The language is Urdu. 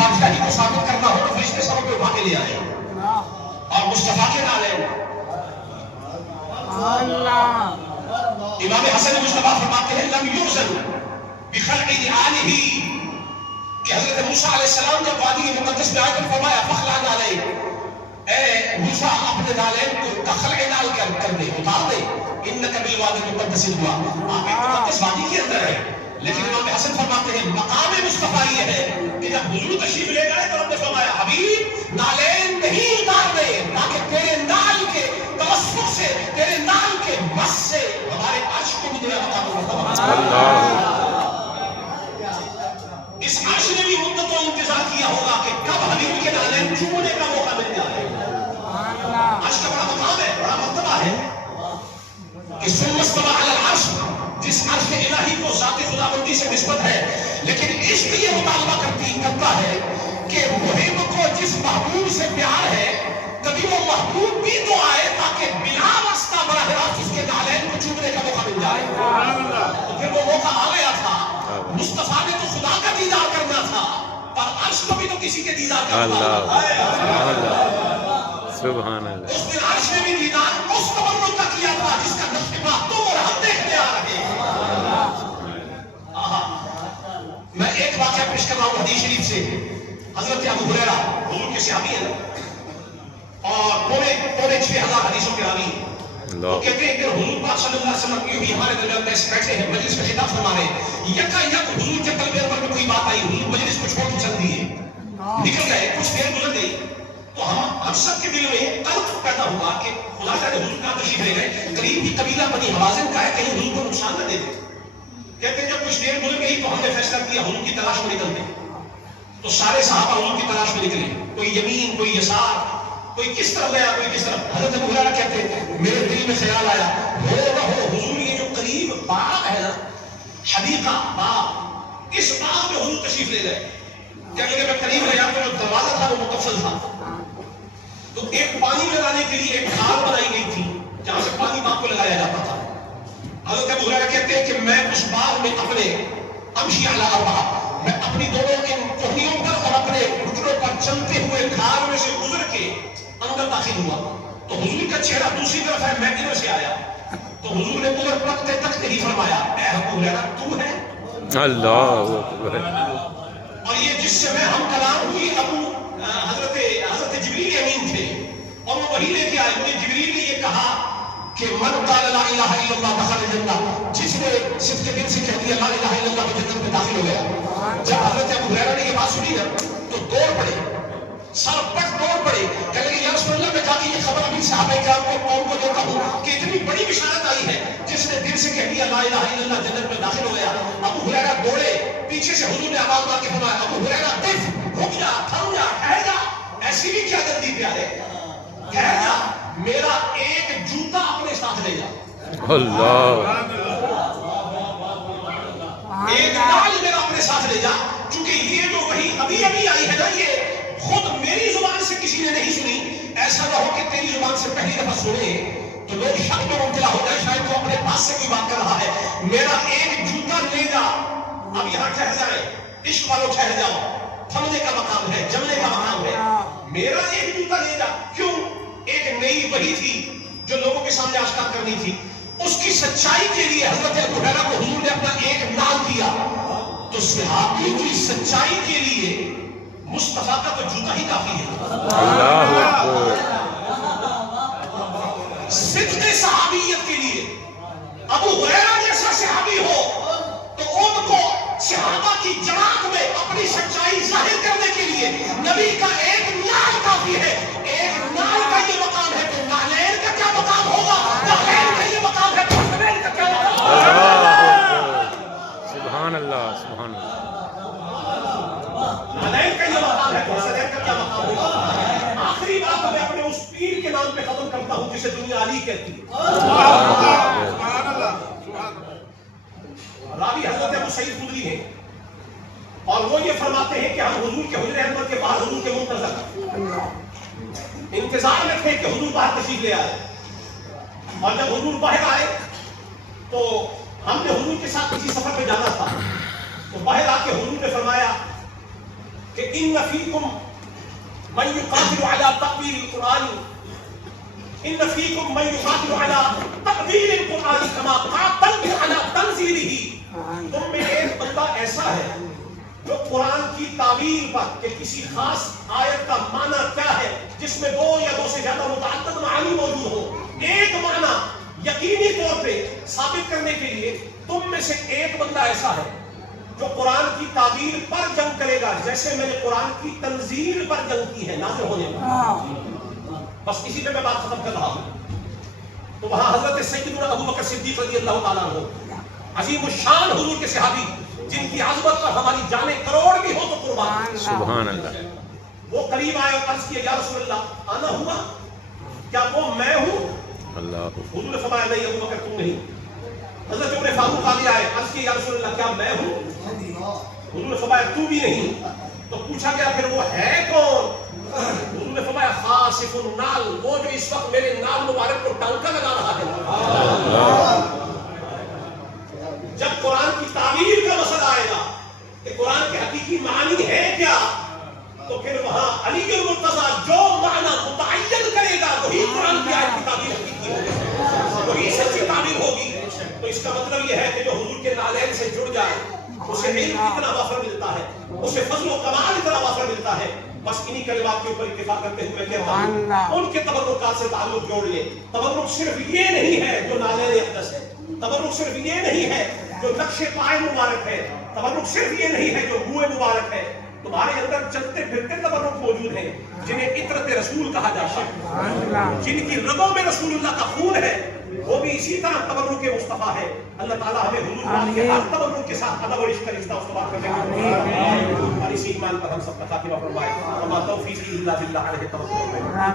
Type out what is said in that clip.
بادشاہی کو ثابت کرنا ہو تو فرشتے سب کو اٹھا کے لے آئے اور مصطفیٰ کے نالین امام حسن مصطفیٰ فرماتے ہیں لم یوزن بخلق آلہ کہ حضرت موسیٰ علیہ السلام جب وادی مقدس میں آئے تو فرمایا فخلع نعلیک اے موسیٰ اپنے نالین کو تخلع نال کر دے اتار دے انک بالوادی المقدس طویٰ آپ ایک مقدس وادی کے اندر ہے لیکن امام حسن فرماتے ہیں مقام مصطفیٰ یہ ہے کہ جب حضور تشریف لے گئے تو ہم نے فرمایا حبیب نالین نہیں اتار دے تاکہ تیرے نال کے توسط سے تیرے نال کے مس سے ہمارے عرش کو بھی دیا مقام اس عرش نے بھی مدت و انتظار کیا ہوگا کہ کب حبیب کے نالین چومنے کا موقع مل جائے عرش کا بڑا مقام ہے بڑا مرتبہ ہے کہ ثم استوى علی العرش جس عرش الہی کو ذات خداوندی سے نسبت ہے لیکن عشق یہ مطالبہ کرتا ہے کہ محب کو جس محبوب سے پیار ہے کبھی وہ محبوب بھی تو آئے تاکہ بلا واسطہ براہ راست اس کے نالین کو چومنے کا موقع مل جائے تو پھر وہ موقع آ گیا تھا مصطفیٰ نے تو خدا کا دیدار کرنا تھا پر عرش کو بھی تو کسی کے دیدار کرنا تھا سبحان اللہ اس دن عرش نے بھی دیدار اس تبرک کا کیا تھا جس کا نقش تم اور ہم دیکھنے آ رہے ہیں میں ایک واقعہ پیش کر رہا ہوں حدیث شریف سے حضرت ابو ہریرہ حضور کے صحابی ہیں اور پونے 6000 حدیثوں کے راوی وہ کہتے ہیں کہ حضور پاک صلی اللہ علیہ وسلم یوں ہی ہمارے درمیان میں بیٹھے ہیں مجلس میں خطاب فرما رہے ہیں یکا یک حضور کے قلب انور میں کوئی بات آئی حضور مجلس کو چھوڑ کے چل دیے نکل گئے کچھ دیر گزر گئی تو ہم سب کے دل میں قلب پیدا ہوا کہ خدا تعالی حضور کا تشریف لے گئے قریب کی قبیلہ بنی حوازن کا ہے کہیں حضور کو نقصان نہ دے دے کہتے ہیں جب کچھ دیر گزر گئی تو ہم نے فیصلہ کیا حضور کی تلاش میں نکلتے تو سارے صحابہ حضور کی تلاش میں نکلے کوئی یمین کوئی یسار کوئی کس طرف گیا کوئی کس طرف حضرت ابو ہریرہ کہتے ہیں میرے دل میں خیال آیا ہو نہ ہو حضور یہ جو قریب باغ ہے نا حدیقہ باغ اس باغ میں حضور تشریف لے گئے کہنے لگے میں قریب گیا تو جو دروازہ تھا وہ مقفل تھا تو ایک پانی لگانے کے لیے ایک کھال بنائی گئی تھی جہاں سے پانی باغ کو لگایا جاتا تھا حضرت ابو ہریرہ کہتے ہیں کہ میں اس باغ میں اپنے امشی علی اربعہ میں اپنی دونوں ان کوہنیوں پر اور اپنے گھٹنوں پر چلتے ہوئے کھال میں سے گزر کے اندر داخل ہوا تو حضور کا چہرہ دوسری طرف ہے میں ادھر سے آیا تو حضور نے ادھر تکتے تکتے ہی فرمایا اے ابو ہریرہ تو ہے اللہ اکبر اور یہ جس سے میں ہم کلام ہوئی ابو حضرت جبریل امین تھے اور وہ وہی لے کے آئے مجھے جبریل نے یہ کہا کہ من قال لا الہ الا اللہ دخل الجنہ جس نے صرف کے دل سے کہہ دیا لا الہ الا اللہ وہ جنت میں داخل ہو گیا جب حضرت ابو ہریرہ نے یہ بات سنی نا تو دوڑ پڑے سر پٹ دوڑ پڑے کہنے لگے یا رسول اللہ میں جا کے یہ خبر ابھی صحابہ کرام کو قوم کو دیتا ہوں کہ اتنی بڑی بشارت آئی ہے جس نے دل سے کہہ دیا لا الہ الا اللہ جنت میں داخل ہو گیا ابو ہریرہ دوڑے پیچھے سے حضور نے آواز مار کے فرمایا ابو ہریرہ قف رک جا تھم جا ٹھہر جا ایسی بھی کیا جلدی پیارے ٹھہر جا میرا ایک جوتا اپنے ساتھ لے جا اللہ ایک نال میرا اپنے ساتھ لے جا کیونکہ یہ جو وہی ابھی ابھی آئی ہے نا یہ خود میری زبان سے کسی نے نہیں سنی ایسا نہ ہو کہ تیری زبان سے پہلی دفعہ سنے تو لوگ شک میں مبتلا ہو جائے شاید وہ اپنے پاس سے کوئی بات کر رہا ہے میرا ایک جوتا لے جا اب یہاں ٹھہر جائے عشق والوں ٹھہر جاؤ تھمنے کا مقام ہے جمنے کا مقام ہے میرا ایک جوتا لے جا کیوں ایک نئی وحی تھی جو لوگوں کے سامنے آشکار کرنی تھی اس کی سچائی کے لیے حضرت ابو ہریرہ کو حضور نے اپنا ایک نال دیا تو صحابی کی سچائی کے لیے مصطفیٰ کا تو جوتا ہی کافی ہے اللہ اکبر صدق صحابیت کے لیے ابو ہریرہ جیسا صحابی ہو تو ان کو صحابہ کی جماعت میں اپنی سچائی ظاہر کرنے کے لیے نبی کا ایک نال کافی ہے ایک نال کا یہ مقام ہے تو نالین کا کیا مقام ہوگا نالین کا یہ مقام ہے تو حسنین کا کیا مقام ہوگا سبحان اللہ سبحان اللہ نالین کا یہ مقام ہے تو حسنین کا کیا مقام ہوگا آخری بات میں اپنے اس پیر کے نام پہ ختم کرتا ہوں جسے دنیا علی کہتی ہے راوی حضرت ابو سعید خدری ہے اور وہ یہ فرماتے ہیں کہ ہم حضور کے حجرہ انور کے باہر حضور کے منتظر انتظار میں تھے کہ حضور باہر تشریف لے آئے اور جب حضور باہر آئے تو ہم نے حضور کے ساتھ کسی سفر پہ جانا تھا تو باہر آ کے حضور نے فرمایا کہ ان فیکم من یقاتل علی تأویل القرآن ان فیکم من یقاتل علی تأویل القرآن کما قاتلتم علی تنزیلہ. تم میں ایک بندہ ایسا ہے جو قرآن کی تعویل پر کہ کسی خاص آیت کا معنی کیا ہے جس میں دو یا دو سے زیادہ متعدد معانی موجود ہو، ایک معنی یقینی طور پہ ثابت کرنے کے لیے تم میں سے ایک بندہ ایسا ہے جو قرآن کی تعویل پر جنگ کرے گا جیسے میں نے قرآن کی تنزیل پر جنگ کی ہے نازل ہونے پر. بس اسی پہ میں بات ختم کر رہا ہوں. تو وہاں حضرت سیدنا ابو بکر صدیق رضی اللہ تعالیٰ عنہ عظیم الشان حضور کے صحابی جن کی عظمت پر ہماری جانیں کروڑ بھی ہو تو قربان. سبحان اللہ. وہ قریب آئے اور عرض کیا یا رسول اللہ آنا ہوا، کیا وہ میں ہوں؟ اللہ حضور نے فرمایا نہیں ابو بکر تم نہیں. حضرت عمر فاروق آگے آئے عرض کیا یا رسول اللہ کیا میں ہوں؟ حضور نے فرمایا تو بھی نہیں. تو پوچھا گیا پھر وہ ہے کون؟ حضور نے فرمایا خاصف النال، وہ جو اس وقت میرے نال مبارک کو ٹانکا لگا رہا ہے. جب قرآن کی تعویل کا مسئلہ آئے گا کہ قرآن کے حقیقی معنی ہے کیا، تو پھر وہاں علی المرتضیٰ جو معنی متعین کرے گا وہی قرآن کی آیت کی تعویل حقیقی ہوگی، وہی سچی تعویل ہوگی. تو اس کا مطلب یہ ہے کہ جو حضور کے نالین سے جڑ جائے اسے علم اتنا وافر ملتا ہے، اسے فضل و کمال اتنا وافر ملتا ہے. بس انہی کلمات کے اوپر اتفاق کرتے ہوئے میں کہتا ہوں ان کے تبرکات سے تعلق جوڑ لیں. تبرک صرف یہ نہیں ہے جو نالین اقدس ہے، تبرک صرف یہ نہیں ہے جو نقش پائے مبارک ہے، تبرک صرف یہ نہیں ہے جو بوئے مبارک ہے. تمہارے اندر چلتے پھرتے تبرک موجود ہیں جنہیں عطرت رسول کہا جاتا ہے، جن کی رگوں میں رسول اللہ کا خون ہے، وہ بھی اسی طرح تبرک مصطفیٰ ہے. اللہ تعالیٰ ہمیں حضور پاک کے ہر تبرک کے ساتھ ادب اور عشق کا رشتہ استوار کرنے کی اور اسی ایمان پر ہم سب کا خاتمہ فرمائے. وما توفیقی الا باللہ علیہ توکلنا.